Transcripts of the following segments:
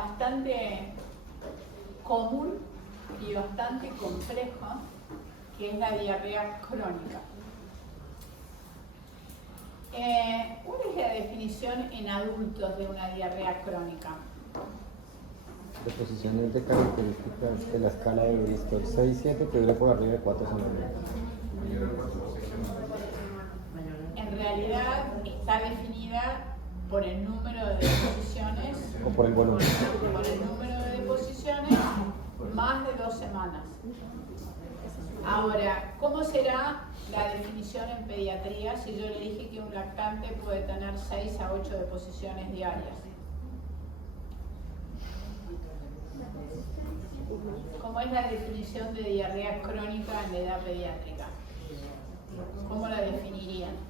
bastante común y bastante complejo, que es la diarrea crónica. ¿Cuál es la definición en adultos de una diarrea crónica? Deposiciones de características de la escala de Bristol 6-7 que dura por arriba de 4 semanas. En realidad está definida por el número de deposiciones O por el volumen. por el número de deposiciones más de 2 semanas. Ahora, ¿cómo será la definición en pediatría si yo le dije que un lactante puede tener 6 a 8 deposiciones diarias? ¿Cómo es la definición de diarrea crónica en la edad pediátrica? ¿Cómo la definirían?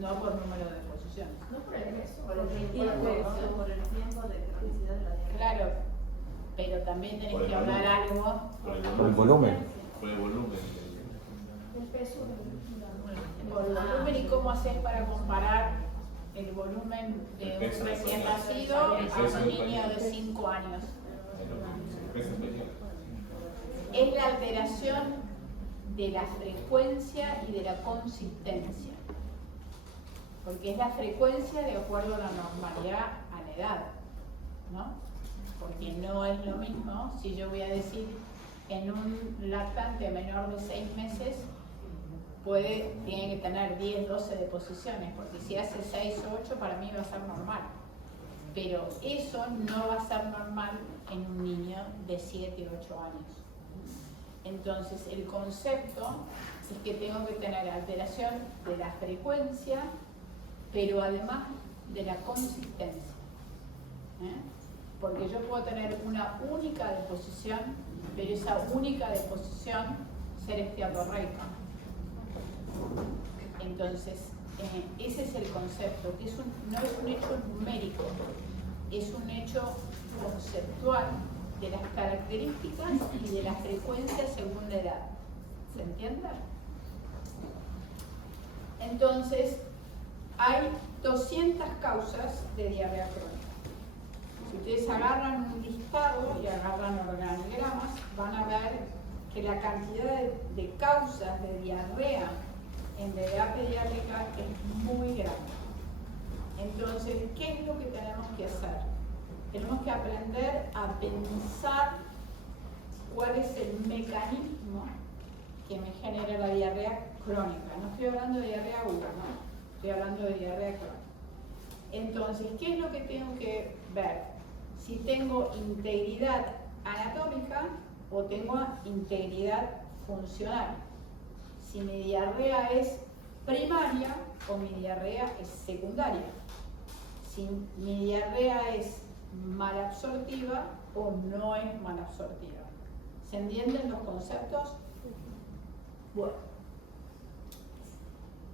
No por número de deposiciones. No por el peso, por el tiempo de cronicidad de la diarrea. Claro, pero también tenés que hablar algo. Por el volumen. Por el volumen. El peso Por el volumen, ¿y cómo haces para comparar el volumen de un recién nacido a un niño de 5 años? Es la alteración de la frecuencia y de la consistencia, porque es la frecuencia de acuerdo a la normalidad a la edad, ¿no? Porque no es lo mismo si yo voy a decir en un lactante menor de 6 meses tiene que tener 10, 12 deposiciones, porque si hace 6 o 8 para mí va a ser normal. Pero eso no va a ser normal en un niño de 7 o 8 años. Entonces el concepto es que tengo que tener alteración de la frecuencia, pero además de la consistencia. Porque yo puedo tener una única deposición, pero esa única deposición ser esteatorreica. Entonces, ese es el concepto, que no es un hecho numérico, es un hecho conceptual de las características y de la frecuencia según la edad. ¿Se entiende? Entonces, hay 200 causas de diarrea crónica. Si ustedes agarran un listado y agarran organigramas, van a ver que la cantidad de causas de diarrea en la edad pediátrica es muy grande. Entonces, ¿qué es lo que tenemos que hacer? Tenemos que aprender a pensar cuál es el mecanismo que me genera la diarrea crónica. No estoy hablando de diarrea aguda, ¿no? Estoy hablando de diarrea crónica. Entonces, ¿qué es lo que tengo que ver? Si tengo integridad anatómica o tengo integridad funcional. Si mi diarrea es primaria o mi diarrea es secundaria. Si mi diarrea es malabsortiva o no es malabsortiva. ¿Se entienden los conceptos? Bueno,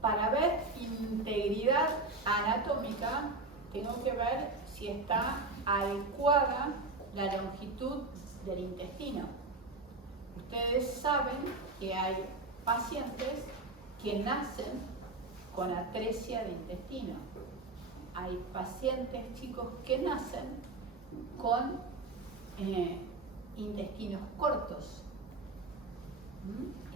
para ver integridad anatómica tengo que ver si está adecuada la longitud del intestino. Ustedes saben que hay pacientes que nacen con atresia de intestino. Hay pacientes chicos que nacen con intestinos cortos.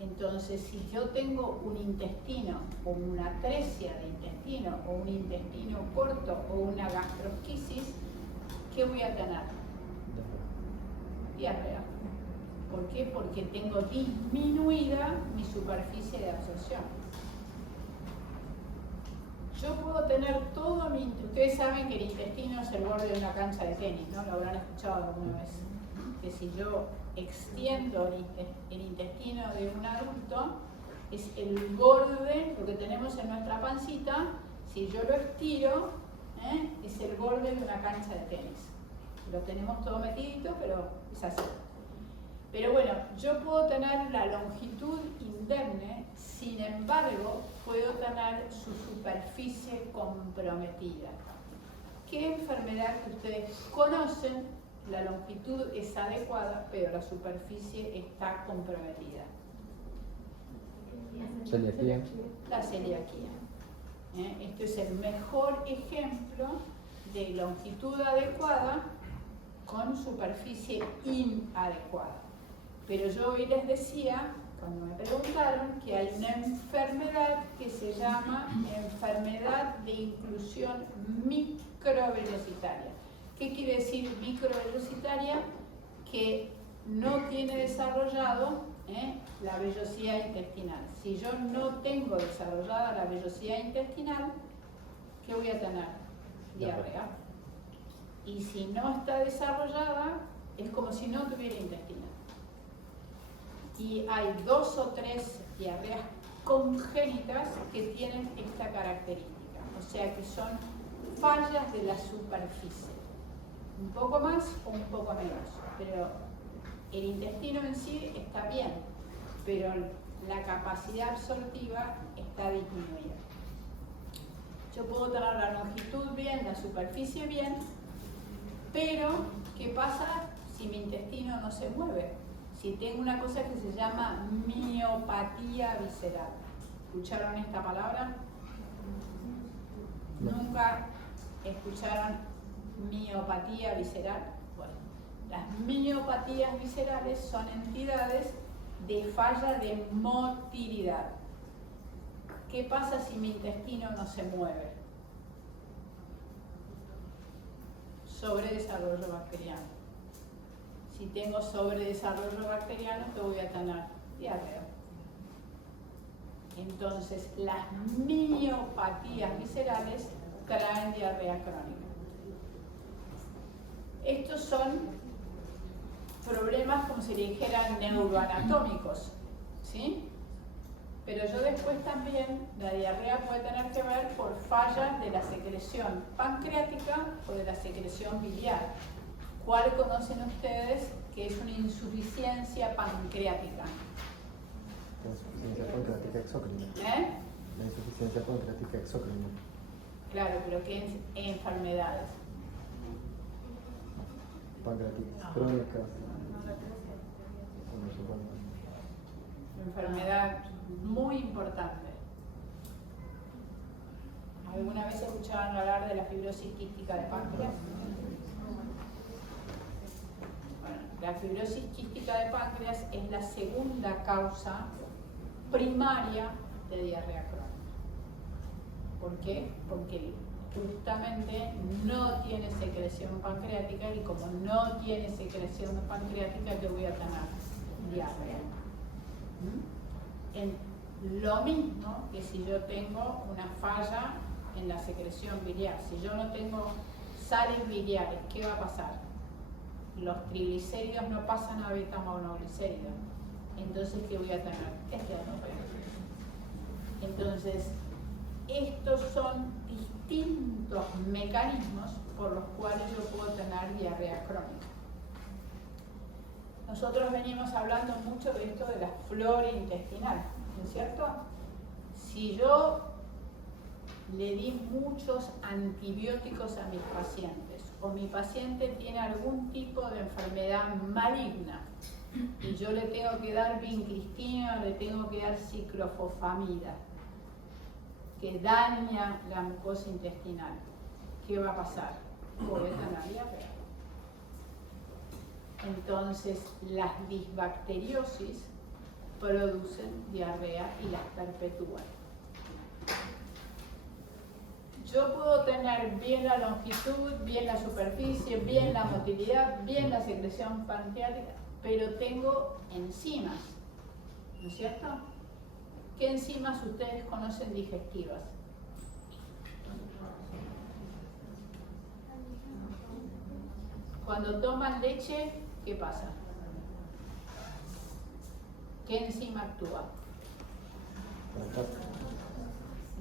Entonces, si yo tengo un intestino o una atresia de intestino o un intestino corto o una gastrosquisis, ¿qué voy a tener? Diarrea. ¿Por qué? Porque tengo disminuida mi superficie de absorción. Yo puedo tener todo mi... Ustedes saben que el intestino es el borde de una cancha de tenis, ¿no? Lo habrán escuchado alguna vez. Que si yo extiendo el intestino de un adulto, es el borde, lo que tenemos en nuestra pancita, si yo lo estiro, es el borde de una cancha de tenis. Lo tenemos todo metidito, pero es así. Pero bueno, yo puedo tener la longitud indemne, sin embargo, puedo tener su superficie comprometida. ¿Qué enfermedad que ustedes conocen? La longitud es adecuada, pero la superficie está comprometida. Celiaquía. La celiaquía. Esto es el mejor ejemplo de longitud adecuada con superficie inadecuada. Pero yo hoy les decía, cuando me preguntaron, que hay una enfermedad que se llama enfermedad de inclusión microvellositaria. ¿Qué quiere decir microvellositaria? Que no tiene desarrollado la vellosidad intestinal. Si yo no tengo desarrollada la vellosidad intestinal, ¿qué voy a tener? Diarrea. Y si no está desarrollada, es como si no tuviera intestino. Y hay 2 o 3 diarreas congénitas que tienen esta característica, o sea que son fallas de la superficie, un poco más o un poco menos, pero el intestino en sí está bien, pero la capacidad absortiva está disminuida. Yo puedo tener la longitud bien, la superficie bien, pero ¿qué pasa si mi intestino no se mueve? Si tengo una cosa que se llama miopatía visceral. ¿Escucharon esta palabra? ¿Nunca escucharon miopatía visceral? Bueno, las miopatías viscerales son entidades de falla de motilidad. ¿Qué pasa si mi intestino no se mueve? Sobredesarrollo bacteriano. Si tengo sobredesarrollo bacteriano, ¿qué voy a tener? Diarrea. Entonces, las miopatías viscerales traen diarrea crónica. Estos son problemas, como si le dijeran, neuroanatómicos, ¿sí? Pero yo después también, la diarrea puede tener que ver por fallas de la secreción pancreática o de la secreción biliar. ¿Cuál conocen ustedes que es una insuficiencia pancreática? La insuficiencia pancreática exócrina. La insuficiencia pancreática exócrina. Claro, pero ¿qué enfermedades? Pancreatitis crónica. Enfermedad muy importante. ¿Alguna vez escuchaban hablar de la fibrosis quística de páncreas? Bueno, la fibrosis quística de páncreas es la segunda causa primaria de diarrea crónica. ¿Por qué? Porque justamente no tiene secreción pancreática y como no tiene secreción pancreática, yo voy a tener diarrea. Lo mismo que si yo tengo una falla en la secreción biliar. Si yo no tengo sales biliares, ¿qué va a pasar? Los triglicéridos no pasan a beta-monoglicéridos. Entonces, ¿qué voy a tener? Esteatopenia. Entonces, estos son distintos mecanismos por los cuales yo puedo tener diarrea crónica. Nosotros venimos hablando mucho de esto de la flora intestinal, ¿no es cierto? Si yo le di muchos antibióticos a mis pacientes o mi paciente tiene algún tipo de enfermedad maligna y yo le tengo que dar vincristina o le tengo que dar ciclofosfamida que daña la mucosa intestinal, ¿qué va a pasar? Voy a tener diarrea. Entonces, las disbacteriosis producen diarrea y las perpetúan. Yo puedo tener bien la longitud, bien la superficie, bien la motilidad, bien la secreción pancreática, pero tengo enzimas, ¿no es cierto? ¿Qué enzimas ustedes conocen digestivas? Cuando toman leche, ¿qué pasa? ¿Qué enzima actúa?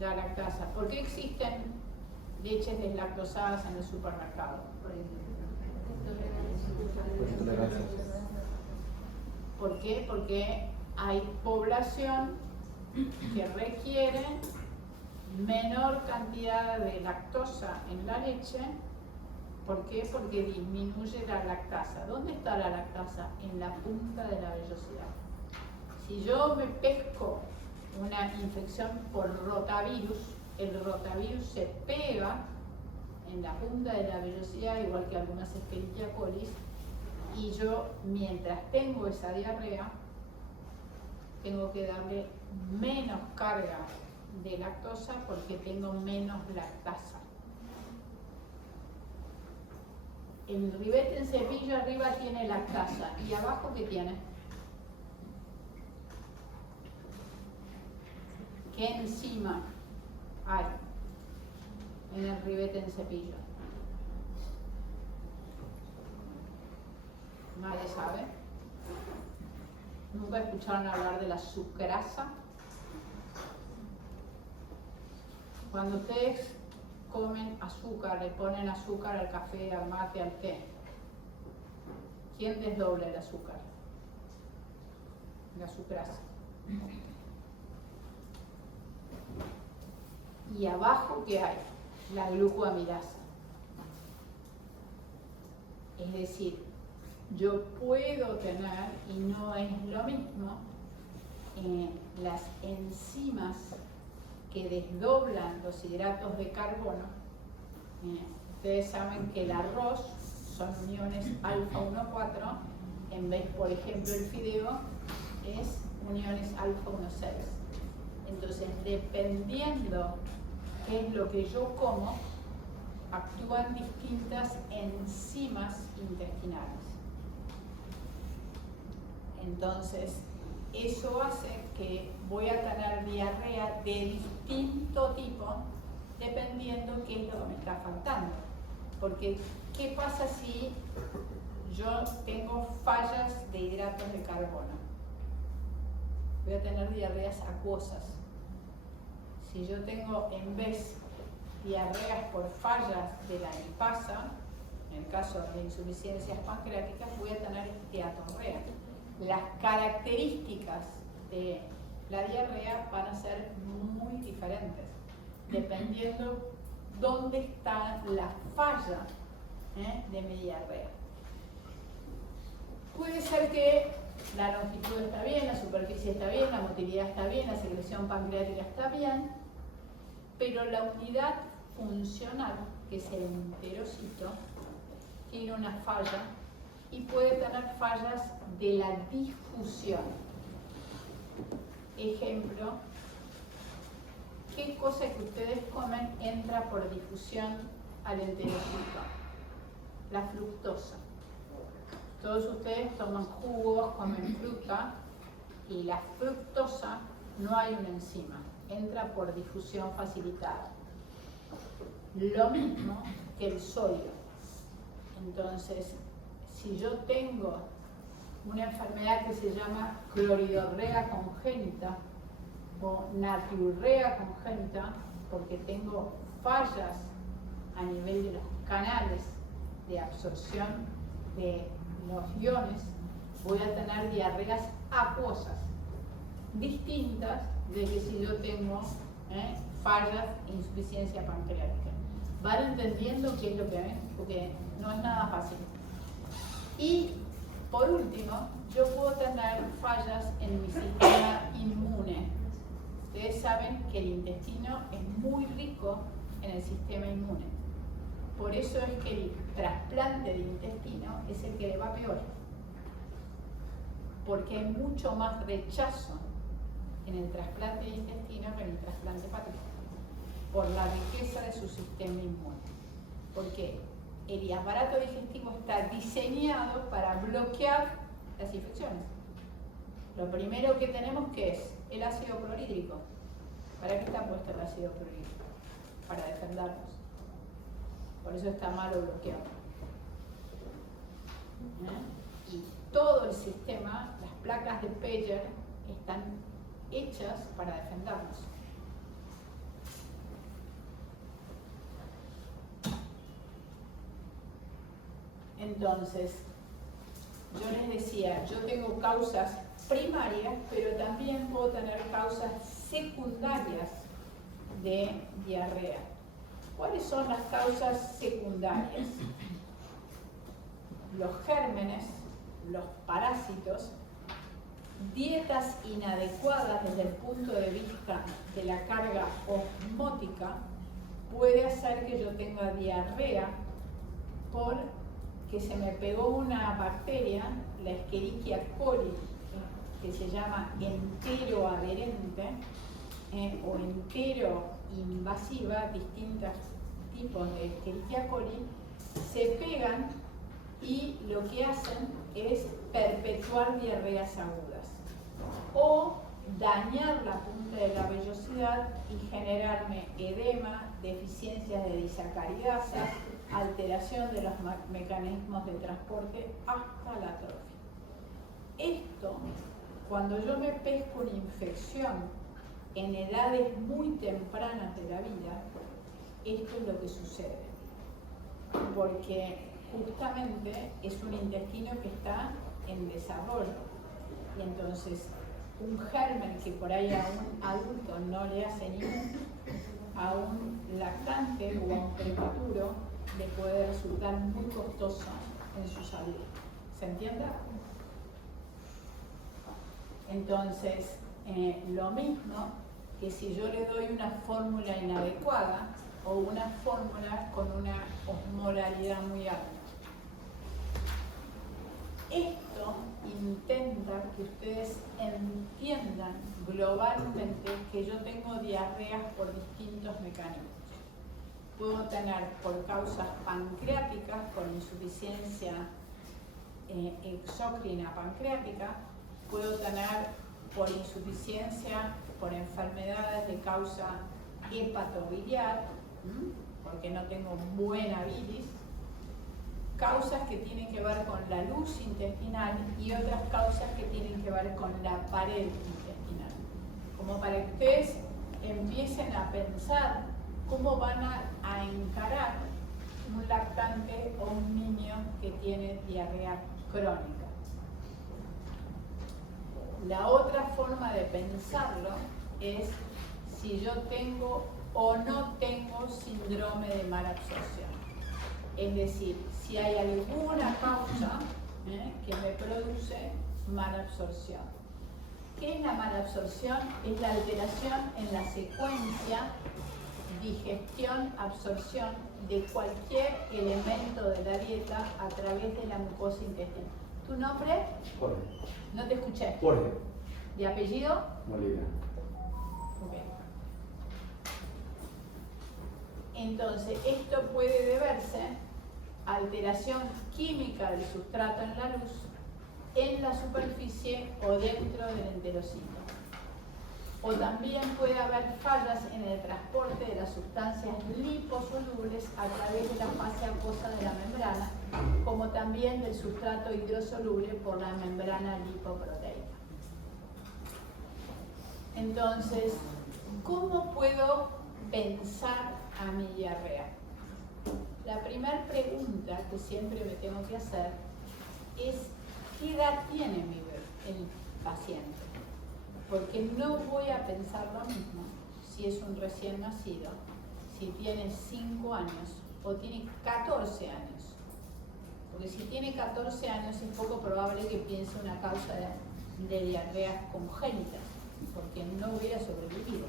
La lactasa. ¿Por qué existen leches deslactosadas en el supermercado? ¿Por qué? Porque hay población que requiere menor cantidad de lactosa en la leche. ¿Por qué? Porque disminuye la lactasa. ¿Dónde está la lactasa? En la punta de la vellosidad. Si yo me pesco una infección por rotavirus, el rotavirus se pega en la punta de la vellosidad, igual que algunas Escherichia coli, y yo, mientras tengo esa diarrea, tengo que darle menos carga de lactosa porque tengo menos lactasa. El ribete en cepillo arriba tiene lactasa y abajo ¿qué tiene? ¿Qué enzima hay en el ribete en cepillo? Nadie sabe. ¿Nunca escucharon hablar de la sucrasa? Cuando ustedes comen azúcar, le ponen azúcar al café, al mate, al té, ¿quién desdobla el azúcar? La sucrasa. Y abajo, ¿qué hay? La glucoamilasa. Es decir, yo puedo tener, y no es lo mismo, las enzimas que desdoblan los hidratos de carbono. Ustedes saben que el arroz son uniones alfa 1,4, en vez, por ejemplo, el fideo es uniones alfa 1,6. Entonces, dependiendo qué es lo que yo como, actúan distintas enzimas intestinales. Entonces, eso hace que voy a tener diarrea de distinto tipo dependiendo qué es lo que me está faltando. Porque, ¿qué pasa si yo tengo fallas de hidratos de carbono? Voy a tener diarreas acuosas. Si yo tengo, en vez, diarreas por fallas de la lipasa, en el caso de insuficiencias pancreáticas, voy a tener esteatorrea. Las características de la diarrea van a ser muy diferentes, dependiendo dónde está la falla de mi diarrea. Puede ser que la longitud está bien, la superficie está bien, la motilidad está bien, la secreción pancreática está bien, pero la unidad funcional, que es el enterocito, tiene una falla y puede tener fallas de la difusión. Ejemplo, ¿qué cosa que ustedes comen entra por difusión al enterocito? La fructosa. Todos ustedes toman jugos, comen fruta y la fructosa no hay una enzima, entra por difusión facilitada. Lo mismo que el sodio. Entonces, si yo tengo una enfermedad que se llama cloridorrea congénita o natriurrea congénita, porque tengo fallas a nivel de los canales de absorción de los iones, voy a tener diarreas acuosas, distintas de que si yo tengo fallas e insuficiencia pancreática. ¿Van entendiendo qué es lo que ven? Porque no es nada fácil. Y por último, yo puedo tener fallas en mi sistema inmune. Ustedes saben que el intestino es muy rico en el sistema inmune. Por eso es que el trasplante de intestino es el que le va peor. Porque hay mucho más rechazo en el trasplante de intestino que en el trasplante hepático. Por la riqueza de su sistema inmune. Porque el aparato digestivo está diseñado para bloquear las infecciones. Lo primero que tenemos, ¿qué es? El ácido clorhídrico. ¿Para qué está puesto el ácido clorhídrico? Para defendernos. Por eso está malo bloqueado. Y todo el sistema, las placas de Peyer, están hechas para defendernos. Entonces, yo les decía, yo tengo causas primarias, pero también puedo tener causas secundarias de diarrea. ¿Cuáles son las causas secundarias? Los gérmenes, los parásitos, dietas inadecuadas desde el punto de vista de la carga osmótica puede hacer que yo tenga diarrea porque se me pegó una bacteria, la Escherichia coli, que se llama enteroadherente o enteroinvasiva, distintos tipos de Escherichia coli, se pegan y lo que hacen es perpetuar diarreas agudas o dañar la punta de la vellosidad y generarme edema, deficiencias de disacaridasas, alteración de los mecanismos de transporte hasta la atrofia. Esto, cuando yo me pesco una infección en edades muy tempranas de la vida, esto es lo que sucede, porque justamente es un intestino que está en desarrollo y entonces un germen que por ahí a un adulto no le hace ningún, a un lactante o a un prematuro le puede resultar muy costoso en su salud. ¿Se entiende? Entonces, lo mismo que si yo le doy una fórmula inadecuada o una fórmula con una osmolaridad muy alta. Esto intenta que ustedes entiendan globalmente que yo tengo diarreas por distintos mecanismos. Puedo tener por causas pancreáticas, por insuficiencia exócrina pancreática, puedo tener por insuficiencia, por enfermedades de causa hepatobiliar, porque no tengo buena bilis, causas que tienen que ver con la luz intestinal y otras causas que tienen que ver con la pared intestinal. Como para que ustedes empiecen a pensar cómo van a encarar un lactante o un niño que tiene diarrea crónica. La otra forma de pensarlo es si yo tengo o no tengo síndrome de mala absorción. Es decir, si hay alguna causa que me produce mala absorción. ¿Qué es la mala absorción? Es la alteración en la secuencia digestión-absorción de cualquier elemento de la dieta a través de la mucosa intestinal. ¿Tu nombre? Jorge. No te escuché. Jorge. ¿Y apellido? Molina. Okay. Entonces, esto puede deberse a alteración química del sustrato en la luz, en la superficie o dentro del enterocito. O también puede haber fallas en el transporte de las sustancias liposolubles a través de la fase acuosa de la membrana, como también del sustrato hidrosoluble por la membrana lipoproteica. Entonces, ¿cómo puedo pensar a mi diarrea? La primera pregunta que siempre me tengo que hacer es ¿qué edad tiene el paciente? Porque no voy a pensar lo mismo si es un recién nacido, si tiene 5 años o tiene 14 años. Porque si tiene 14 años es poco probable que piense una causa de diarrea congénita, porque no hubiera sobrevivido.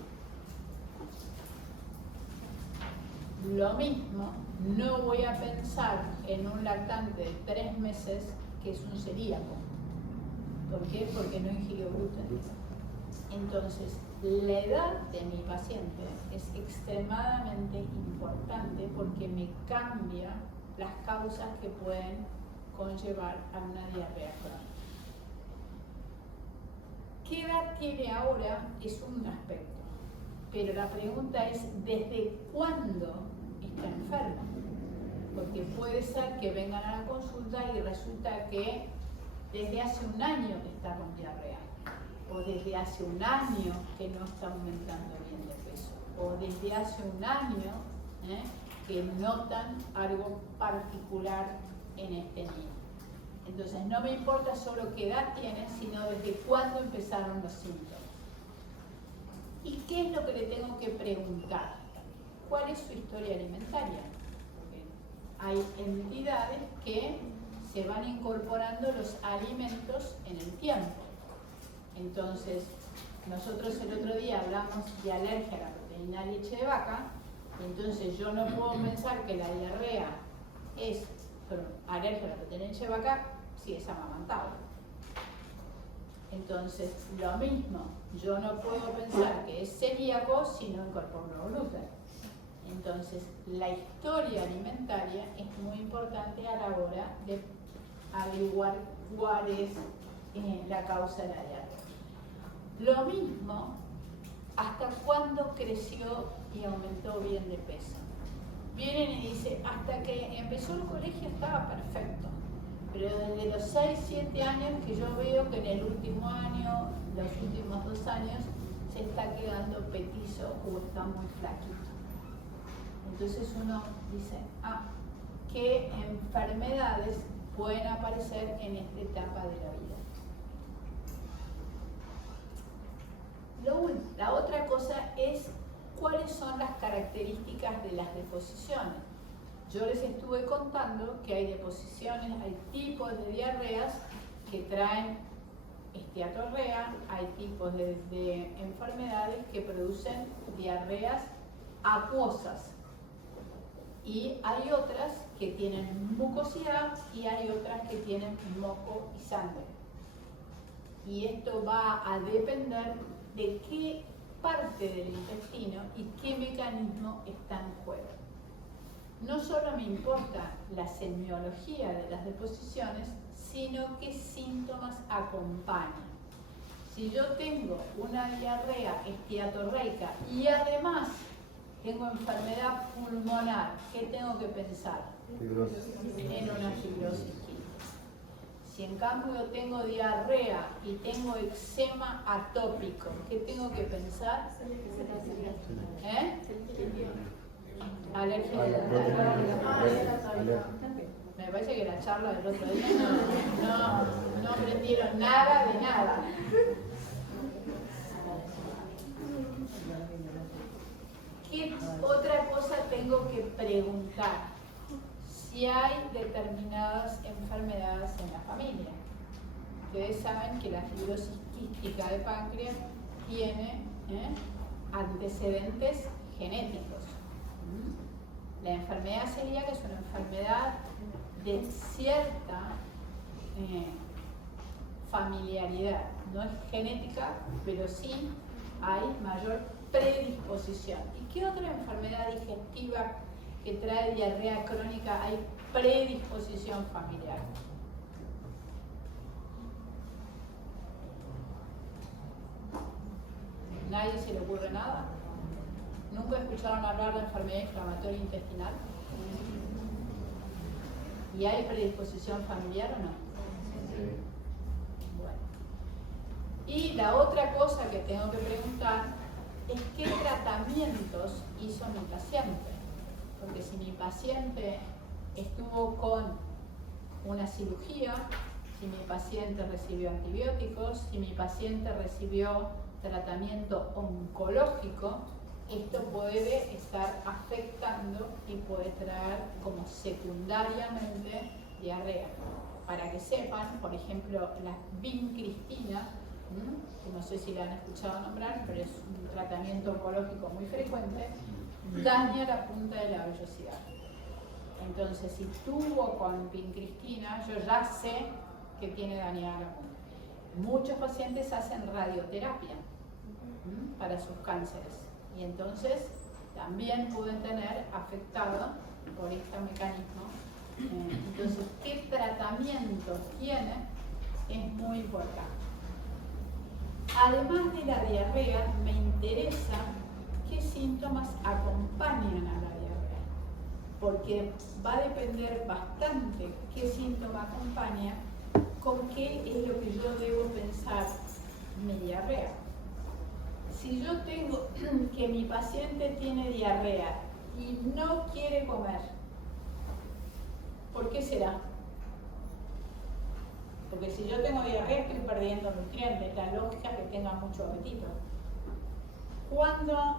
Lo mismo, no voy a pensar en un lactante de 3 meses que es un celíaco. ¿Por qué? Porque no ingirió gluten. Entonces, la edad de mi paciente es extremadamente importante porque me cambia las causas que pueden conllevar a una diarrea crónica. ¿Qué edad tiene ahora? Es un aspecto, pero la pregunta es ¿desde cuándo está enfermo? Porque puede ser que vengan a la consulta y resulta que desde hace un año que está con diarrea, o desde hace un año que no está aumentando bien de peso, o desde hace un año que notan algo particular en este niño. Entonces no me importa solo qué edad tiene, sino desde cuándo empezaron los síntomas. ¿Y qué es lo que le tengo que preguntar? ¿Cuál es su historia alimentaria? Porque hay entidades que se van incorporando los alimentos en el tiempo. Entonces, nosotros el otro día hablamos de alergia a la proteína de leche de vaca, entonces yo no puedo pensar que la diarrea es alergia a la proteína de leche de vaca si es amamantado. Entonces, lo mismo, yo no puedo pensar que es celíaco si no incorporo gluten. Entonces, la historia alimentaria es muy importante a la hora de averiguar cuál es la causa de la diarrea. Lo mismo, hasta cuándo creció y aumentó bien de peso. Vienen y dicen, hasta que empezó el colegio estaba perfecto, pero desde los 6, 7 años que yo veo que en el último año, los últimos 2 años, se está quedando petizo o está muy flaquito. Entonces uno dice, ¿qué enfermedades pueden aparecer en esta etapa de la vida? La otra cosa es cuáles son las características de las deposiciones. Yo les estuve contando que hay deposiciones, hay tipos de diarreas que traen esteatorrea, hay tipos de enfermedades que producen diarreas acuosas y hay otras que tienen mucosidad y hay otras que tienen moco y sangre. Y esto va a depender de qué parte del intestino y qué mecanismo está en juego. No solo me importa la semiología de las deposiciones, sino qué síntomas acompañan. Si yo tengo una diarrea esteatorreica y además tengo enfermedad pulmonar, ¿qué tengo que pensar? Fibrosis. En una fibrosis quística. Si en cambio tengo diarrea y tengo eczema atópico, ¿qué tengo que pensar? Alergia alimentaria. Me parece que la charla del otro día no aprendieron nada de nada. ¿Qué otra cosa tengo que preguntar? Si hay determinadas enfermedades en la familia. Ustedes saben que la fibrosis quística de páncreas tiene antecedentes genéticos. La enfermedad celíaca es una enfermedad de cierta familiaridad. No es genética, pero sí hay mayor predisposición. ¿Y qué otra enfermedad digestiva que trae diarrea crónica hay predisposición familiar? ¿Nadie se le ocurre nada? ¿Nunca escucharon hablar de enfermedad inflamatoria intestinal? ¿Y hay predisposición familiar o no? Bueno. Y la otra cosa que tengo que preguntar es qué tratamientos hizo mi paciente. Porque si mi paciente estuvo con una cirugía, si mi paciente recibió antibióticos, si mi paciente recibió tratamiento oncológico, esto puede estar afectando y puede traer como secundariamente diarrea. Para que sepan, por ejemplo, la vincristina, que no sé si la han escuchado nombrar, pero es un tratamiento oncológico muy frecuente, daña la punta de la vellosidad. Entonces, si tuvo con vincristina, yo ya sé que tiene dañada la punta. Muchos pacientes hacen radioterapia para sus cánceres y entonces también pueden tener afectado por este mecanismo. Entonces, ¿qué tratamiento tiene? Es muy importante. Además de la diarrea, me interesa qué síntomas acompañan a la diarrea, porque va a depender bastante qué síntoma acompaña con qué es lo que yo debo pensar mi diarrea. Si yo tengo que mi paciente tiene diarrea y no quiere comer, ¿por qué será? Porque si yo tengo diarrea estoy perdiendo nutrientes, la lógica es que tenga mucho apetito. ¿Cuándo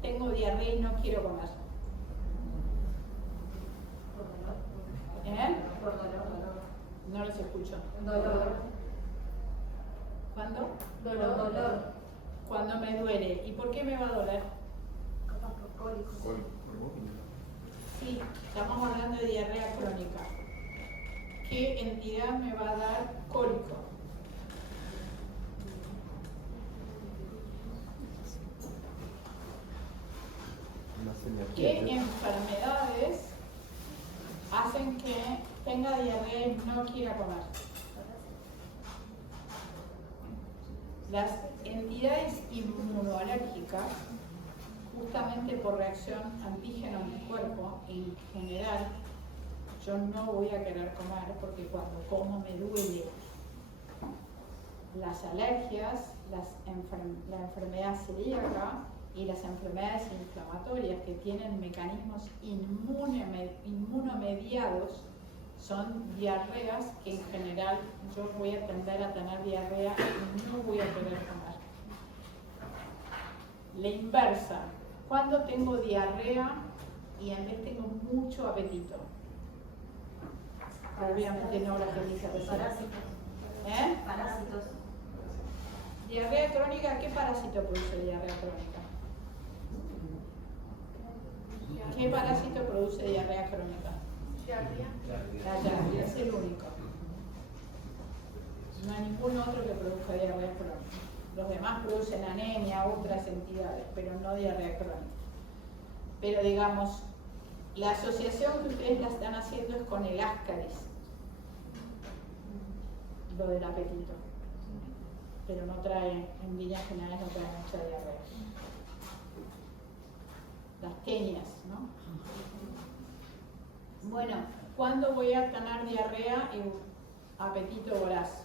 tengo diarrea y no quiero comer? No los escucho. ¿Cuándo? Dolor. Cuando me duele. ¿Y por qué me va a doler? Cólicos. Sí, estamos hablando de diarrea crónica. ¿Qué entidad me va a dar cólico? ¿Qué enfermedades hacen que tenga diarrea y no quiera comer? Las entidades inmunoalérgicas, justamente por reacción antígeno-anticuerpo, en general, yo no voy a querer comer porque cuando como me duele. Las alergias, la enfermedad celíaca y las enfermedades inflamatorias que tienen mecanismos inmunomediados son diarreas que en general yo voy a tender a tener diarrea y no voy a querer comer. La inversa, cuando tengo diarrea y en vez tengo mucho apetito. Obviamente no la que dije recién. Parásitos. Diarrea crónica, ¿qué parásito produce diarrea crónica? ¿Qué parásito produce diarrea crónica? La Giardia, es el único. No hay ningún otro que produzca diarrea crónica. Los demás producen anemia, otras entidades, pero no diarrea crónica. Pero digamos, la asociación que ustedes la están haciendo es con el ascaris, lo del apetito. Pero no trae, en líneas generales no trae mucha diarrea. Las tenias, ¿no? Bueno, ¿cuándo voy a tener diarrea y apetito voraz?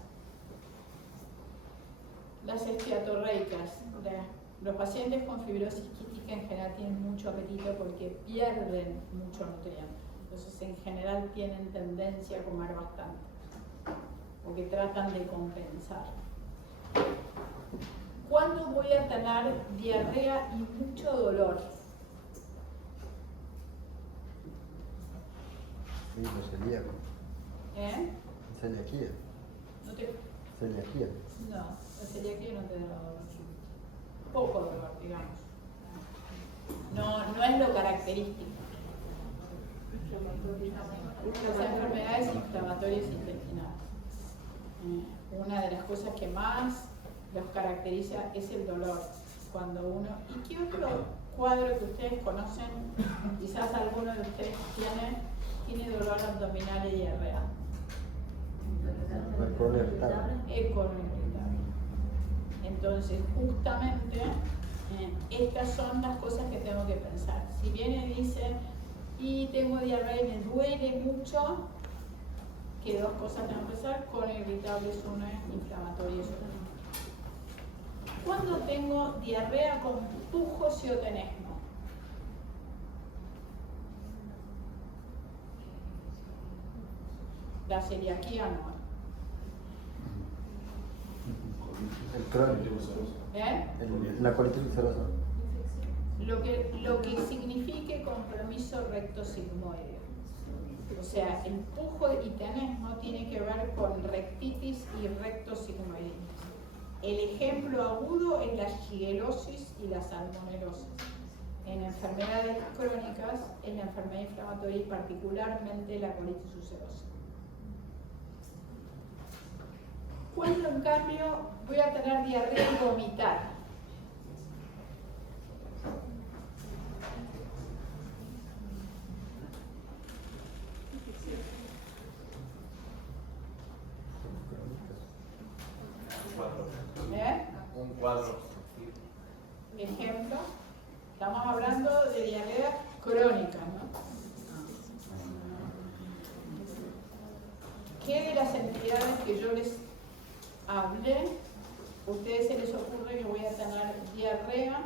Las esteatorreicas. Los pacientes con fibrosis quística en general tienen mucho apetito porque pierden mucho nutriente. Entonces en general tienen tendencia a comer bastante, porque tratan de compensar. ¿Cuándo voy a tener diarrea y mucho dolor? Sí, lo celíaco. Celiaquía. ¿No te... Celiaquía. No, la celiaquía no te da dolor. Poco dolor, digamos. No es lo característico. Las enfermedades inflamatorias intestinales. Una de las cosas que más los caracteriza es el dolor. Cuando uno... ¿Y qué otro cuadro que ustedes conocen? Quizás alguno de ustedes tiene dolor abdominal y diarrea. Colon irritable. El colon irritable. Entonces, justamente, estas son las cosas que tengo que pensar. Si viene y dice, y tengo diarrea y me duele mucho, que dos cosas tengo que pensar: colon irritable es una, inflamatoria es otra. ¿Cuándo tengo diarrea con pujos y otenesmo? La celiaquía no. El crónico. La colitis ulcerosa. Lo que signifique compromiso rectosigmoideo. O sea, el pujo y tenesmo tiene que ver con rectitis y rectosigmoiditis. El ejemplo agudo es la shigelosis y la salmonelosis. En enfermedades crónicas es la enfermedad inflamatoria y particularmente la colitis ulcerosa. ¿Cuándo en cambio voy a tener diarrea y vomitar? Un cuadro. Ejemplo, estamos hablando de diarrea crónica, ¿no? ¿Qué de las entidades que yo les hablé, a ustedes se les ocurre que voy a tener diarrea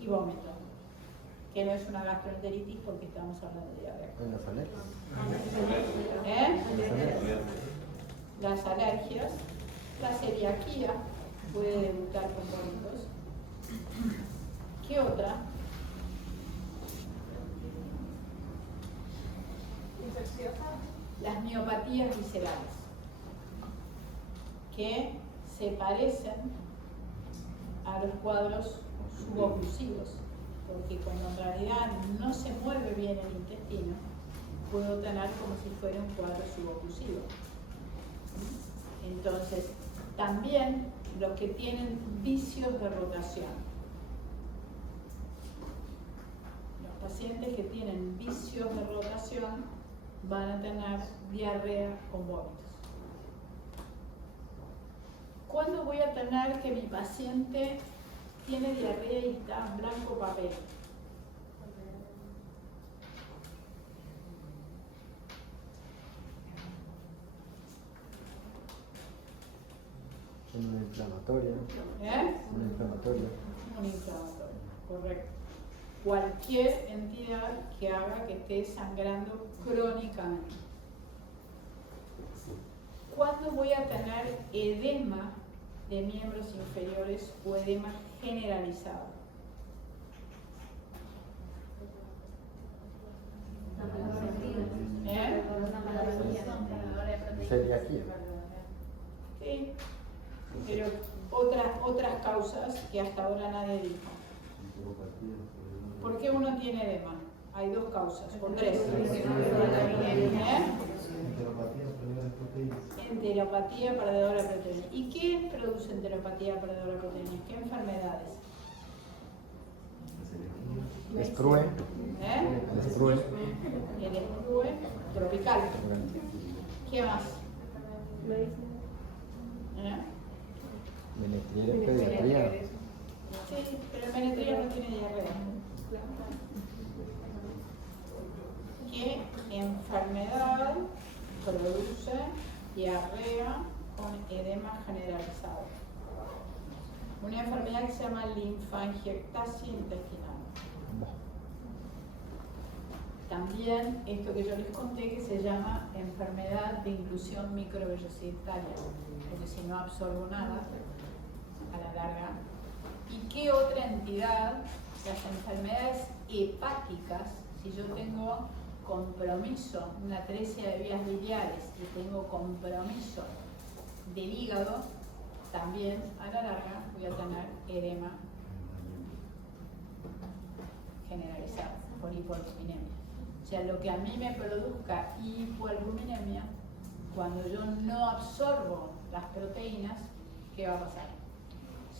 y vómito? Que no es una gastroenteritis porque estamos hablando de diarrea. En las alergias. Las alergias, la celiaquía puede debutar con vómitos. ¿Qué otra? Las miopatías viscerales, que se parecen a los cuadros suboclusivos, porque cuando en realidad no se mueve bien el intestino, puedo tener como si fuera un cuadro suboclusivo. Entonces, también los que tienen vicios de rotación. Los pacientes que tienen vicios de rotación van a tener diarrea con vómitos. ¿Cuándo voy a tener que mi paciente tiene diarrea y está blanco papel? Una inflamatoria. ¿Eh? Una inflamatoria. Un inflamatorio, correcto. Cualquier entidad que haga que esté sangrando crónicamente. ¿Cuándo voy a tener edema de miembros inferiores o edema generalizado? ¿Eh? Celiaquía. Sí, pero otras causas que hasta ahora nadie dijo. ¿Por qué uno tiene edema? Hay dos causas, o tres. Enteropatía perdedora de proteínas. ¿Y qué produce enteropatía perdedora de proteínas? ¿Qué enfermedades? Sprue. ¿Eh? Sprue. El sprue tropical. ¿Qué más? ¿Eh? Menetriera, pediatría. Sí, pero el menetría no tiene diarrea. ¿Qué enfermedad produce diarrea con edema generalizado? Una enfermedad que se llama linfangiectasia intestinal. También esto que yo les conté que se llama enfermedad de inclusión microvellositaria, porque si no absorbo nada, a la larga. ¿Y qué otra entidad? Las enfermedades hepáticas, si yo tengo compromiso, una atresia de vías biliares y tengo compromiso del hígado, también a la larga voy a tener edema generalizado por hipoalbuminemia. O sea, lo que a mí me produzca hipoalbuminemia, cuando yo no absorbo las proteínas, ¿qué va a pasar?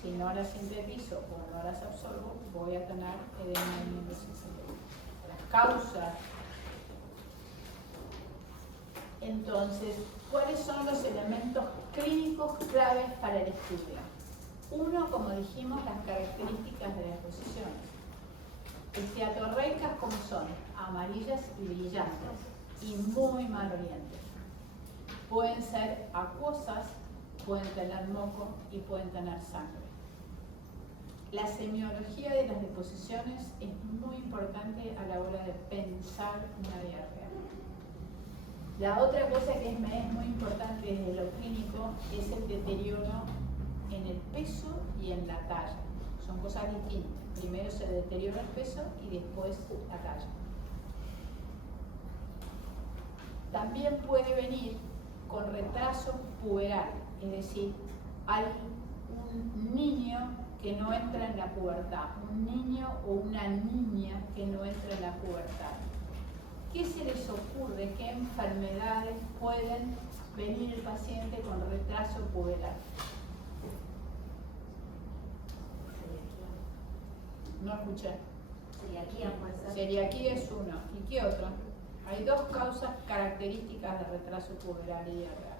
Si no las sintetizo o no las absorbo, voy a tener edema en miembros inferiores. Las causas. Entonces, ¿cuáles son los elementos clínicos claves para el estudio? Uno, como dijimos, las características de las posiciones. Esteatorreicas, como son amarillas y brillantes y muy malolientes. Pueden ser acuosas, pueden tener moco y pueden tener sangre. La semiología de las deposiciones es muy importante a la hora de pensar una diarrea. La otra cosa que me es muy importante desde lo clínico es el deterioro en el peso y en la talla. Son cosas distintas. Primero se deteriora el peso y después la talla. También puede venir con retraso puberal, es decir, hay un niño que no entra en la pubertad, un niño o una niña que no entra en la pubertad. ¿Qué se les ocurre? ¿Qué enfermedades pueden venir el paciente con retraso puberal? No escuché. Celiaquía puede ser. Celiaquía es uno. ¿Y qué otro? Hay dos causas características de retraso puberal y diarrea.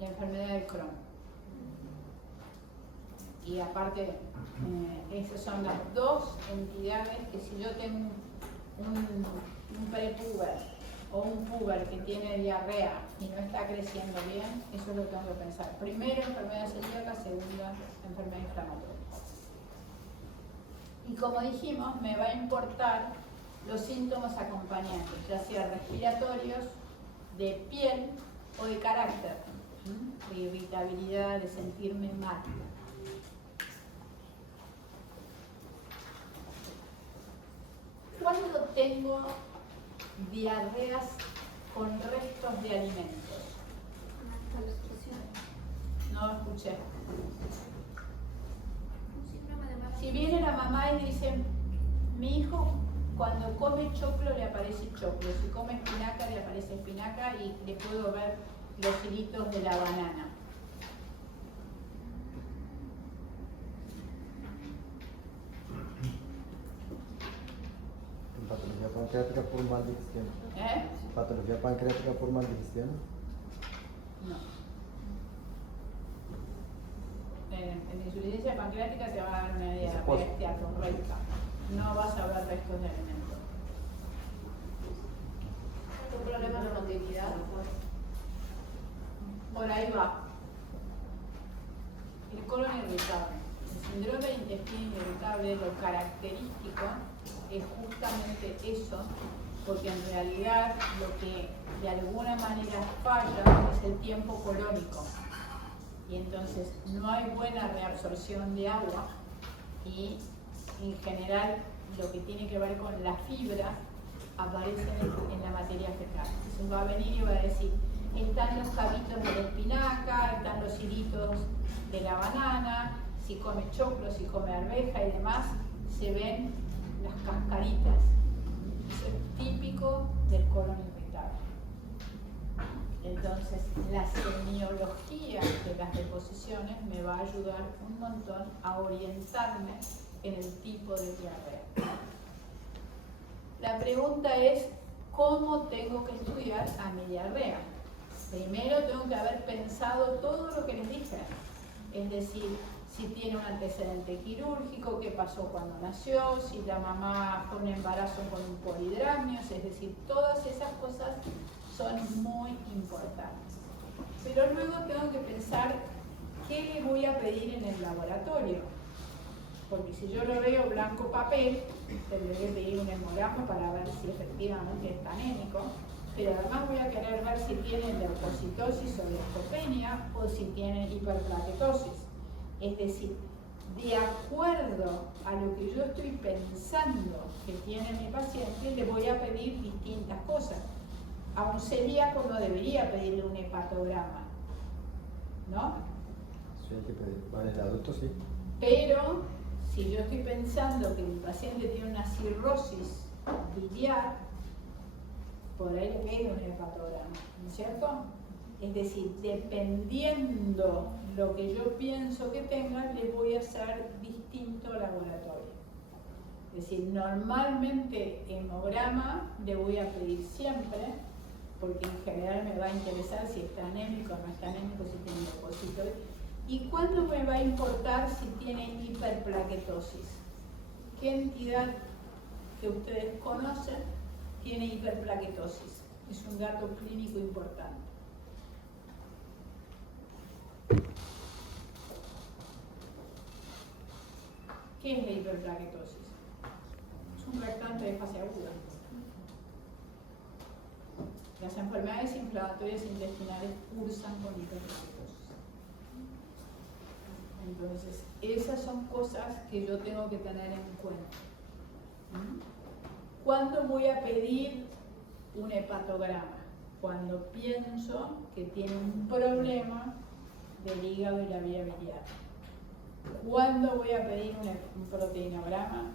La enfermedad de Crohn. Y aparte, esas son las dos entidades que si yo tengo un prepuber o un puber que tiene diarrea y no está creciendo bien, eso es lo que tengo que pensar. Primero, enfermedad celíaca, segunda, enfermedad inflamatoria. Y como dijimos, me va a importar los síntomas acompañantes, ya sea respiratorios, de piel o de carácter, de irritabilidad, de sentirme mal. ¿Cuándo tengo diarreas con restos de alimentos? No escuché. Un síndrome de mala Si viene la mamá y dice, mi hijo cuando come choclo le aparece choclo, si come espinaca le aparece espinaca y le puedo ver los hilitos de la banana. Patología pancreática por maldigestión. ¿Eh? Patología pancreática por maldigestión. No. En insuficiencia pancreática te va a dar una diabetes correcta. No vas a ver restos de alimentos. un problema de motilidad. Por ahí va. El colon irritable. El síndrome de intestino irritable, lo característico es justamente eso, porque en realidad lo que de alguna manera falla es el tiempo colónico. Y entonces no hay buena reabsorción de agua y en general lo que tiene que ver con la fibra aparece en la materia fecal. Entonces va a venir y va a decir, están los cabitos de la espinaca, están los hilitos de la banana, si come choclo, si come arveja y demás, se ven las cascaritas. Eso es típico del colon irritable. Entonces, la semiología de las deposiciones me va a ayudar un montón a orientarme en el tipo de diarrea. La pregunta es, ¿cómo tengo que estudiar a mi diarrea? Primero tengo que haber pensado todo lo que les dije. Es decir, si tiene un antecedente quirúrgico, qué pasó cuando nació, si la mamá fue un embarazo con un polidramnios, es decir, todas esas cosas son muy importantes. Pero luego tengo que pensar qué le voy a pedir en el laboratorio. Porque si yo lo veo blanco papel, tendré que pedir un hemograma para ver si efectivamente está anémico. Pero además voy a querer ver si tiene leucocitosis o leucopenia o si tiene hiperplaquetosis. Es decir, de acuerdo a lo que yo estoy pensando que tiene mi paciente, le voy a pedir distintas cosas. A un celíaco no debería pedirle un hepatograma, ¿no? Sí, hay que pedir. Vale, el adulto sí. Pero si yo estoy pensando que mi paciente tiene una cirrosis biliar, por ahí le pido un hepatograma, ¿no es cierto? Es decir, dependiendo lo que yo pienso que tenga, le voy a hacer distinto laboratorio. Es decir, normalmente hemograma le voy a pedir siempre, porque en general me va a interesar si está anémico o no está anémico, si tiene leucocitos. ¿Y cuándo me va a importar si tiene hiperplaquetosis? ¿Qué entidad que ustedes conocen tiene hiperplaquetosis? Es un dato clínico importante. ¿Qué es la hiperplaquetosis? Es un reactante de fase aguda. Las enfermedades inflamatorias intestinales cursan con hiperplaquetosis. Entonces, esas son cosas que yo tengo que tener en cuenta. ¿Cuándo voy a pedir un hepatograma? Cuando pienso que tiene un problema del hígado y la vía biliar. ¿Cuándo voy a pedir un proteinograma?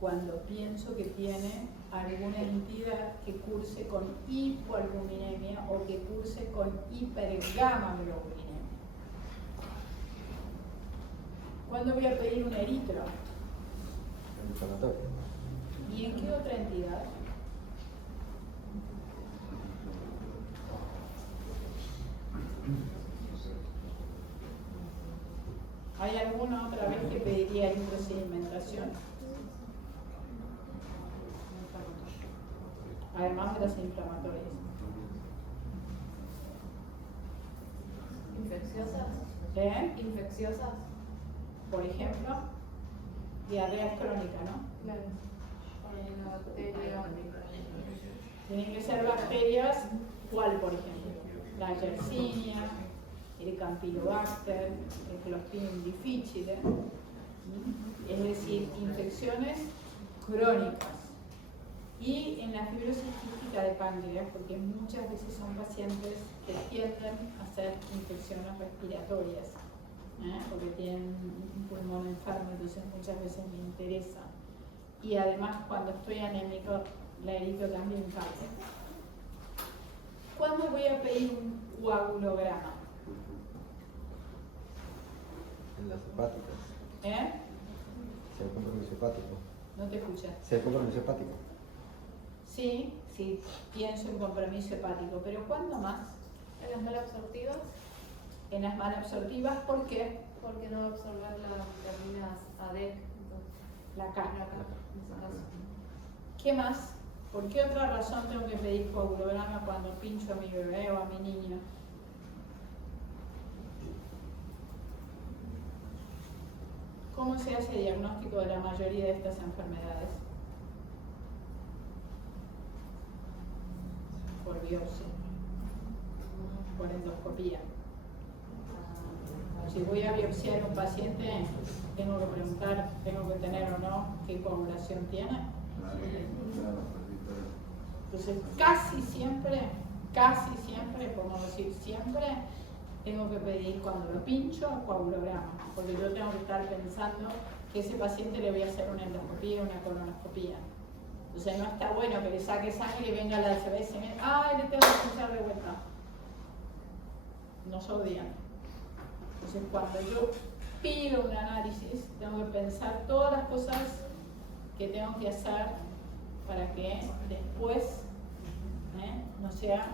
Cuando pienso que tiene alguna entidad que curse con hipoalbuminemia o que curse con hipergamaglobulinemia. ¿Cuándo voy a pedir un eritro? El inflamatorio. ¿Y en qué otra entidad? ¿Hay alguna otra vez que pediría intrasedimentación? Además de las inflamatorias. Infecciosas. Infecciosas. Por ejemplo, diarrea crónica, ¿no? Claro. Una bacteria. Tienen que ser bacterias, ¿cuál por ejemplo? La Yersinia, el Campylobacter, el Clostridium difficile, es decir, infecciones crónicas. Y en la fibrosis quística de páncreas, porque muchas veces son pacientes que tienden a hacer infecciones respiratorias. porque tienen un pulmón enfermo, entonces muchas veces me interesa. Y además cuando estoy anémico, la erizo también cambia. ¿Cuándo voy a pedir un coagulograma? En las hepáticas. Si hay compromiso hepático. No te escuchas. Si hay compromiso hepático. Sí, sí, pienso en compromiso hepático, pero ¿cuándo más? En las malabsortivas, En las malabsortivas, ¿por qué? porque no va a absorber las vitaminas A, D, entonces, La la K. K, en ese caso. ¿Qué más? ¿Por qué otra razón tengo que pedir coagulograma cuando pincho a mi bebé o a mi niño? ¿Cómo se hace diagnóstico de la mayoría de estas enfermedades? Por biopsia, por endoscopía. Si voy a biopsiar a un paciente, tengo que preguntar, tengo que tener o no qué coagulación tiene. Entonces, casi siempre, por no decir siempre, tengo que pedir cuando lo pincho coagulograma, porque yo tengo que estar pensando que a ese paciente le voy a hacer una endoscopía o una colonoscopía. Entonces no está bueno que le saque sangre y venga la CBS y me diga, ¡ay, le tengo que pinchar de vuelta! No soy odian. Entonces cuando yo pido un análisis, tengo que pensar todas las cosas que tengo que hacer para que después no sea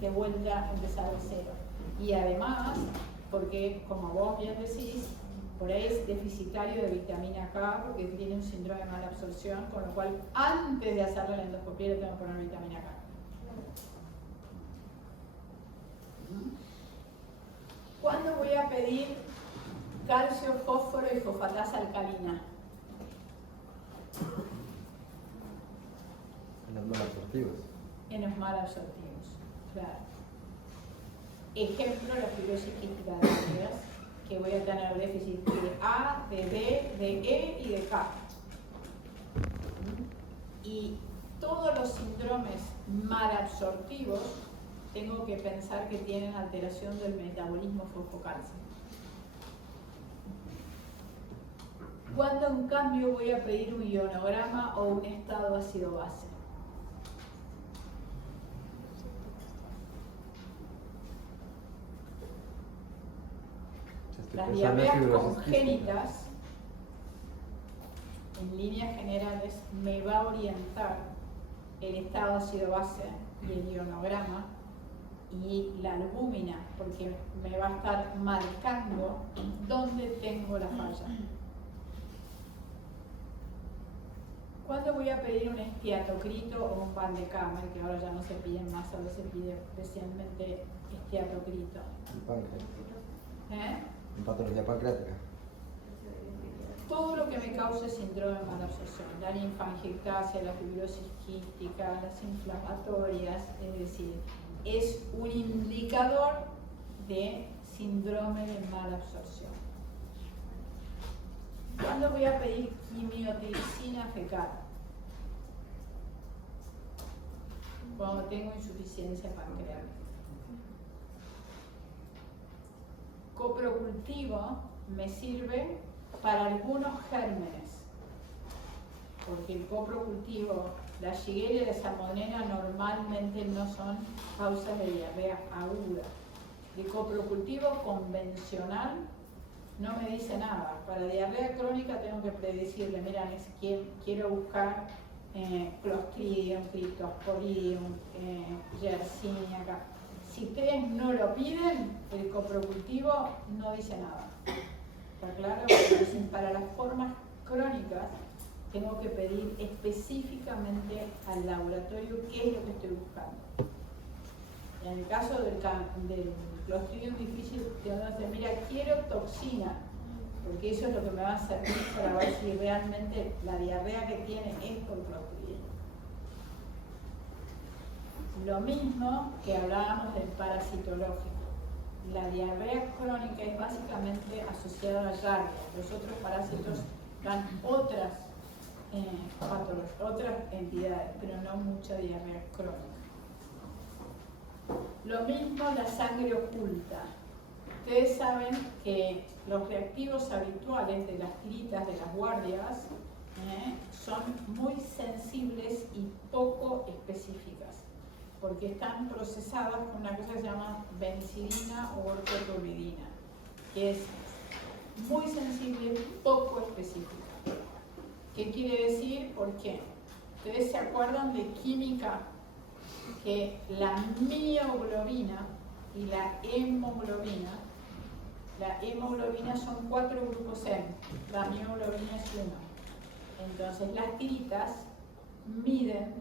de vuelta empezar de cero. Y además, porque como vos bien decís, por ahí es deficitario de vitamina K porque tiene un síndrome de mala absorción, con lo cual antes de hacerle la endoscopia le tengo que poner vitamina K. ¿Cuándo voy a pedir calcio, fósforo y fosfatasa alcalina? En las malabsortivas. En los malabsortivos, claro. Ejemplo, la fibrosis quística de las que voy a tener déficit de A, de D, de E y de K. Y todos los síndromes malabsortivos tengo que pensar que tienen alteración del metabolismo fosfocálcico. ¿Cuándo en cambio voy a pedir un ionograma o un estado ácido-base? Las diarreas congénitas, en líneas generales, me va a orientar el estado ácido-base y el ionograma y la albúmina, porque me va a estar marcando dónde tengo la falla. ¿Cuándo voy a pedir un esteatocrito o un pan de cama? Que ahora ya no se piden más, ahora se pide especialmente esteatocrito. El páncreas. En patología pancreática. Todo lo que me cause síndrome de malabsorción, la linfangiectasia, la fibrosis quística, las inflamatorias, es decir, es un indicador de síndrome de malabsorción. ¿Cuándo voy a pedir quimiotiricina fecal? Cuando tengo insuficiencia pancreática. Coprocultivo me sirve para algunos gérmenes, porque el coprocultivo, la Shigella y la Salmonella normalmente no son causas de diarrea aguda. El coprocultivo convencional no me dice nada. Para diarrea crónica tengo que predecirle, mira, quiero buscar Clostridium, Cryptosporidium, Yersinia. Si ustedes no lo piden, el coprocultivo no dice nada. ¿Está claro? Entonces, para las formas crónicas tengo que pedir específicamente al laboratorio qué es lo que estoy buscando. En el caso del Clostridium difícil, tengo que decir, mira, quiero toxina, porque eso es lo que me va a servir para ver si realmente la diarrea que tiene es por Clostridium. Lo mismo que hablábamos del parasitológico. La diarrea crónica es básicamente asociada a Giardia. Los otros parásitos dan otras patologías, otras entidades, pero no mucha diarrea crónica. Lo mismo la sangre oculta. Ustedes saben que los reactivos habituales de las tiritas de las guardias son muy sensibles y poco específicas, porque están procesadas con una cosa que se llama benzidina o ortotoluidina, que es muy sensible, poco específica. ¿Qué quiere decir? ¿Por qué? Ustedes se acuerdan de química que la mioglobina y la hemoglobina son 4 grupos M, la mioglobina es 1. Entonces las tiritas miden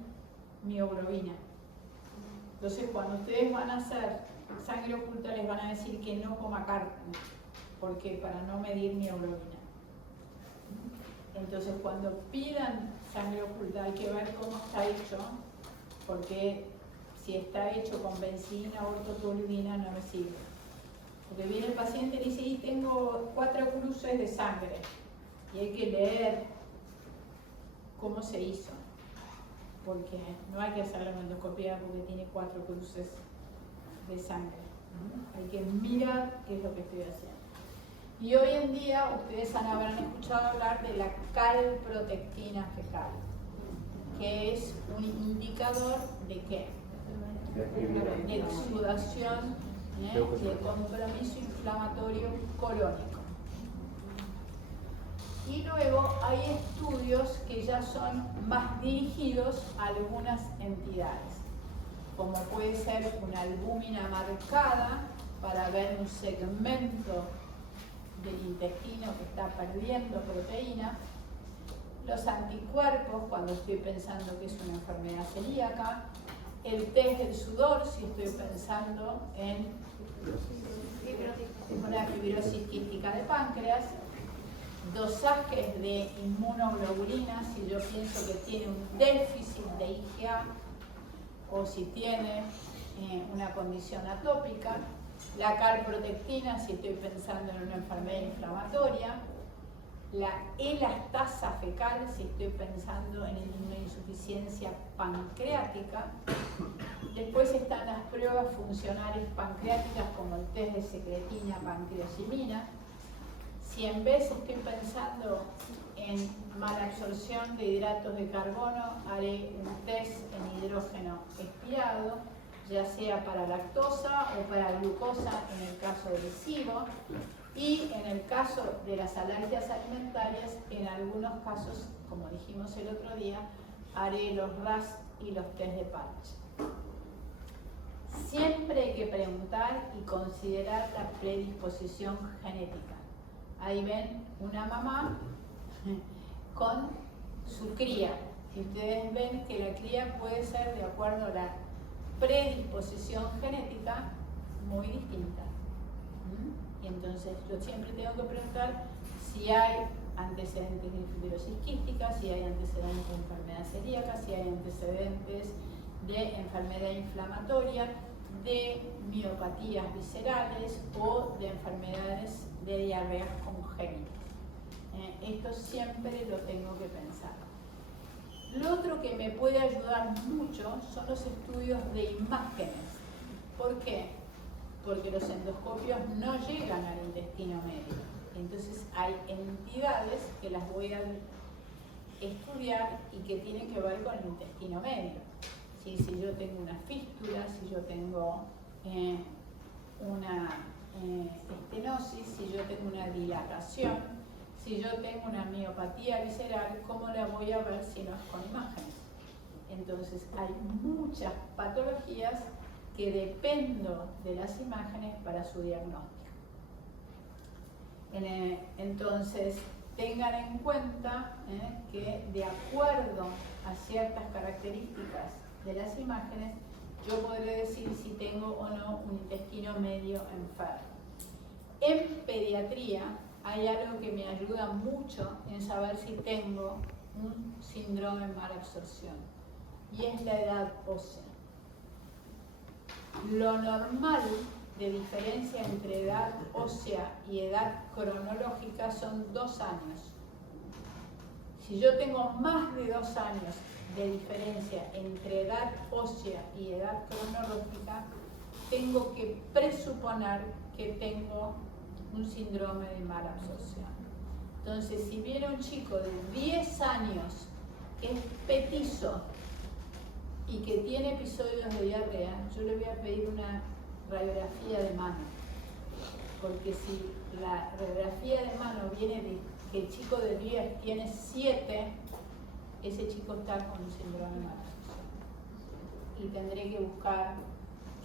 mioglobina. Entonces cuando ustedes van a hacer sangre oculta les van a decir que no coma carne. ¿Por qué? Para no medir mioglobina. Entonces cuando pidan sangre oculta hay que ver cómo está hecho, porque si está hecho con benzina o ortotoluidina no me sirve. Porque viene el paciente y dice, y tengo 4 cruces de sangre, y hay que leer cómo se hizo, porque no hay que hacer la endoscopia porque tiene 4 cruces de sangre. Hay que mirar qué es lo que estoy haciendo. Y hoy en día ustedes habrán escuchado hablar de la calprotectina fecal, que es un indicador de ¿qué? De exudación, de compromiso inflamatorio colónico. Y luego hay estudios que ya son más dirigidos a algunas entidades, como puede ser una albúmina marcada para ver un segmento del intestino que está perdiendo proteína, los anticuerpos cuando estoy pensando que es una enfermedad celíaca, el test del sudor si estoy pensando en una fibrosis quística de páncreas, dosajes de inmunoglobulinas si yo pienso que tiene un déficit de IgA o si tiene una condición atópica, la calprotectina si estoy pensando en una enfermedad inflamatoria, la elastasa fecal si estoy pensando en una insuficiencia pancreática. Después están las pruebas funcionales pancreáticas como el test de secretina pancreosimina. Si en vez estoy pensando en malabsorción de hidratos de carbono, haré un test en hidrógeno expirado, ya sea para lactosa o para glucosa en el caso del SIBO, y en el caso de las alergias alimentarias, en algunos casos, como dijimos el otro día, haré los RAS y los test de Patch. Siempre hay que preguntar y considerar la predisposición genética. Ahí ven una mamá con su cría. Y ustedes ven que la cría puede ser de acuerdo a la predisposición genética muy distinta. Y entonces yo siempre tengo que preguntar si hay antecedentes de fibrosis quística, si hay antecedentes de enfermedad celíaca, si hay antecedentes de enfermedad inflamatoria, de miopatías viscerales o de enfermedades de diarreas congénitas. Esto siempre lo tengo que pensar. Lo otro que me puede ayudar mucho son los estudios de imágenes. ¿Por qué? Porque los endoscopios no llegan al intestino medio. Entonces hay entidades que las voy a estudiar y que tienen que ver con el intestino medio. Si yo tengo una fístula, si yo tengo una estenosis, si yo tengo una dilatación, si yo tengo una miopatía visceral, ¿cómo la voy a ver si no es con imágenes? Entonces hay muchas patologías que dependo de las imágenes para su diagnóstico. Entonces tengan en cuenta que de acuerdo a ciertas características de las imágenes, yo podré decir si tengo o no un intestino medio enfermo. En pediatría hay algo que me ayuda mucho en saber si tengo un síndrome de malabsorción, y es la edad ósea. Lo normal de diferencia entre edad ósea y edad cronológica son 2 años. Si yo tengo más de 2 años de diferencia entre edad ósea y edad cronológica, tengo que presuponer que tengo un síndrome de mala absorción. Entonces, si viene un chico de 10 años que es petizo y que tiene episodios de diarrea, yo le voy a pedir una radiografía de mano. Porque si la radiografía de mano viene de que el chico de 10 tiene 7, ese chico está con un síndrome de mala absorción. Y tendré que buscar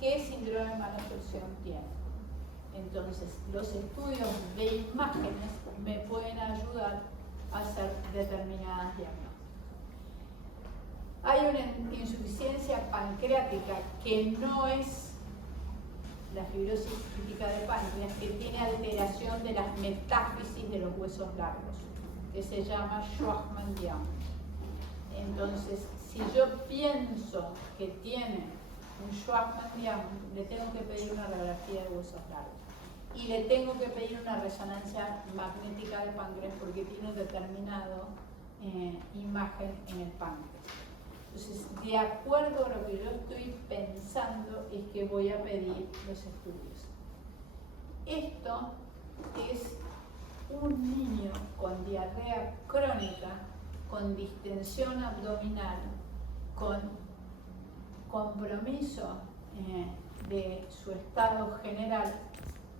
qué síndrome de mala absorción tiene. Entonces, los estudios de imágenes me pueden ayudar a hacer determinadas diagnósticas. Hay una insuficiencia pancreática que no es la fibrosis quística de páncreas, que tiene alteración de las metáfisis de los huesos largos, que se llama Schwachmann-Diamonds. Entonces, si yo pienso que tiene un Schwachmann-Diamond, le tengo que pedir una radiografía de huesos largos. Y le tengo que pedir una resonancia magnética de páncreas porque tiene un determinado imagen en el páncreas. Entonces, de acuerdo a lo que yo estoy pensando, es que voy a pedir los estudios. Esto es un niño con diarrea crónica, con distensión abdominal, con compromiso de su estado general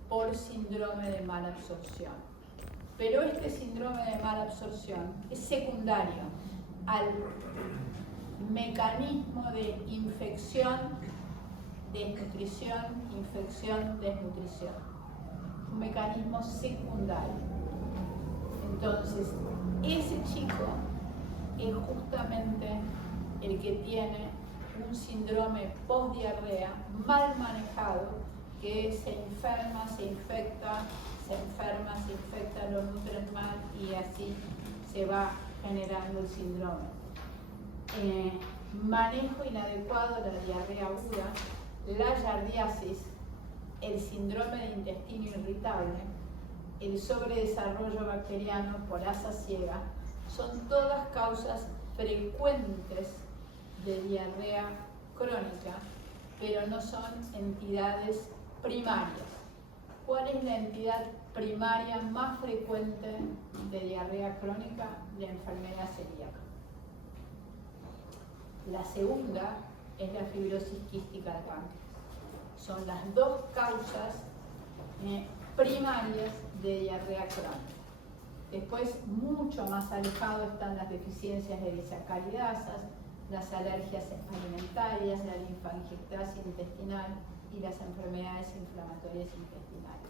por síndrome de mala absorción. Pero este síndrome de mala absorción es secundario al mecanismo de infección, desnutrición, infección, desnutrición. Un mecanismo secundario. Entonces, ese chico es justamente el que tiene un síndrome postdiarrea mal manejado, que se enferma, se infecta, se enferma, se infecta, lo nutren mal y así se va generando el síndrome. Manejo inadecuado de la diarrea aguda, la yardiasis, el síndrome de intestino irritable, el sobredesarrollo bacteriano por asa ciega, son todas causas frecuentes de diarrea crónica, pero no son entidades primarias. ¿Cuál es la entidad primaria más frecuente de diarrea crónica? La enfermedad celíaca. La segunda es la fibrosis quística de páncreas. Son las dos causas primarias de diarrea crónica. Después, mucho más alejado están las deficiencias de disacaridasas, las alergias alimentarias, la linfangiectasia intestinal y las enfermedades inflamatorias intestinales.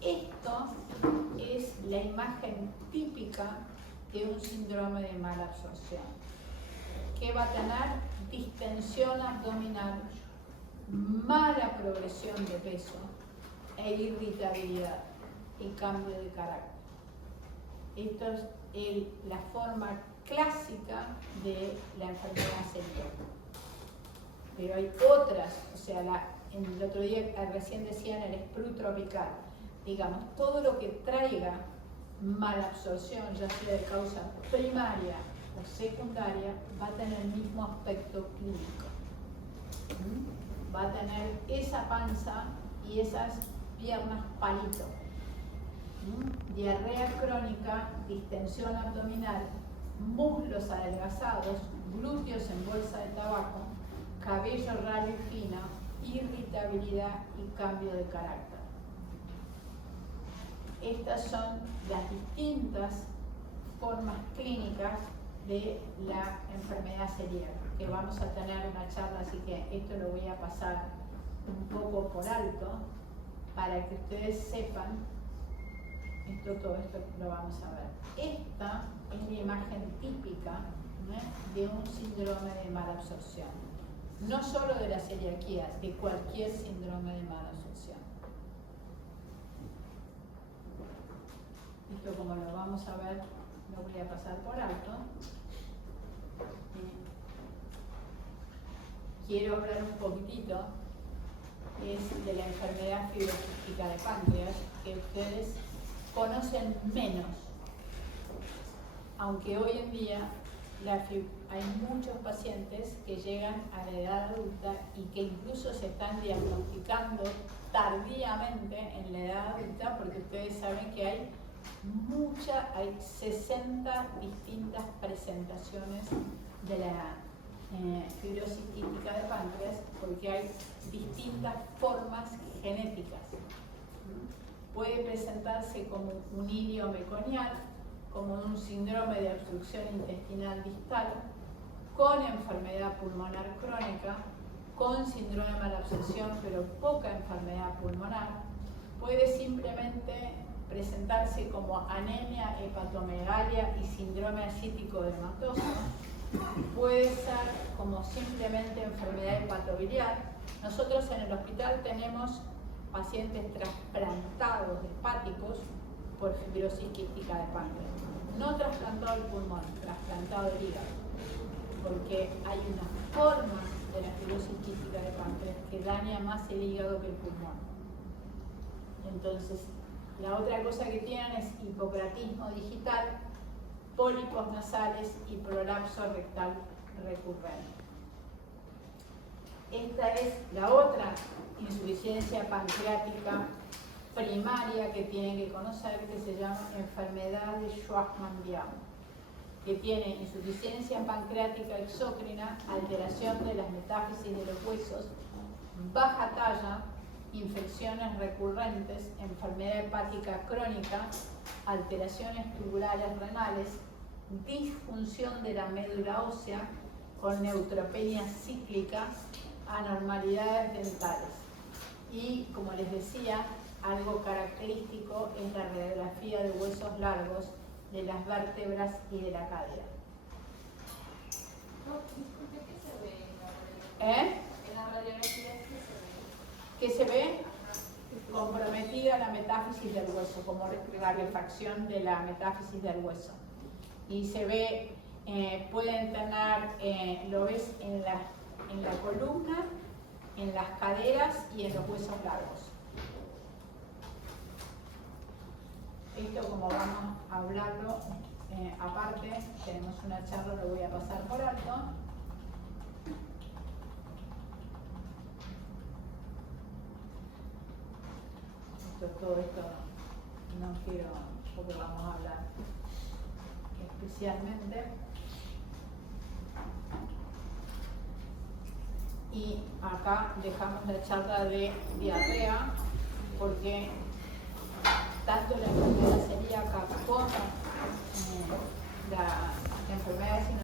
Esto es la imagen típica de un síndrome de mala absorción, que va a tener distensión abdominal, mala progresión de peso e irritabilidad y cambio de carácter. Esto es la forma clásica de la enfermedad celíaca. Pero hay otras, o sea, el otro día recién decían el sprue tropical, digamos, todo lo que traiga mala absorción, ya sea de causa primaria o secundaria, va a tener el mismo aspecto clínico. Va a tener esa panza y esas piernas palito. Diarrea crónica, distensión abdominal, muslos adelgazados, glúteos en bolsa de tabaco, cabello ralo y fino, irritabilidad y cambio de carácter. Estas son las distintas formas clínicas de la enfermedad celíaca, que vamos a tener una charla, así que esto lo voy a pasar un poco por alto para que ustedes sepan. Todo esto lo vamos a ver. Esta es la imagen típica de un síndrome de mala absorción. No solo de la celiaquía, de cualquier síndrome de mala absorción. Esto, como lo vamos a ver, lo voy a pasar por alto. Quiero hablar un poquitito de la enfermedad fibroquística de páncreas, que ustedes conocen menos, aunque hoy en día hay muchos pacientes que llegan a la edad adulta y que incluso se están diagnosticando tardíamente en la edad adulta, porque ustedes saben que hay 60 distintas presentaciones de la fibrosis quística de páncreas, porque hay distintas formas genéticas. Puede presentarse como un ilio meconial, como un síndrome de obstrucción intestinal distal, con enfermedad pulmonar crónica, con síndrome de malabsorción pero poca enfermedad pulmonar. Puede simplemente presentarse como anemia, hepatomegalia y síndrome ascítico de hematoso. Puede ser como simplemente enfermedad hepatobiliar. Nosotros en el hospital tenemos pacientes trasplantados hepáticos por fibrosis quística de páncreas. No trasplantado el pulmón, trasplantado el hígado. Porque hay una forma de la fibrosis quística de páncreas que daña más el hígado que el pulmón. Entonces, la otra cosa que tienen es hipocratismo digital, pólipos nasales y prolapso rectal recurrente. Esta es la otra insuficiencia pancreática primaria que tienen que conocer, que se llama enfermedad de Schwachmann-Diaum, que tiene insuficiencia pancreática exócrina, alteración de las metáfisis de los huesos, baja talla, infecciones recurrentes, enfermedad hepática crónica, alteraciones tubulares renales, disfunción de la médula ósea con neutropenia cíclica, anormalidades dentales. Y, como les decía, algo característico es la radiografía de huesos largos de las vértebras y de la cadera. Disculpe, ¿qué se ve en la radiografía? En la radiografía, ¿qué se ve? ¿Qué se ve? Comprometida la metáfisis del hueso, como rarefacción de la metáfisis del hueso. Y se ve, pueden tener, lo ves en la columna, en las caderas y en los huesos largos. Esto, como vamos a hablarlo aparte, tenemos una charla, lo voy a pasar por alto. Todo esto no quiero, porque vamos a hablar especialmente. Y acá dejamos la charla de diarrea, porque tanto la enfermedad celíaca como la enfermedad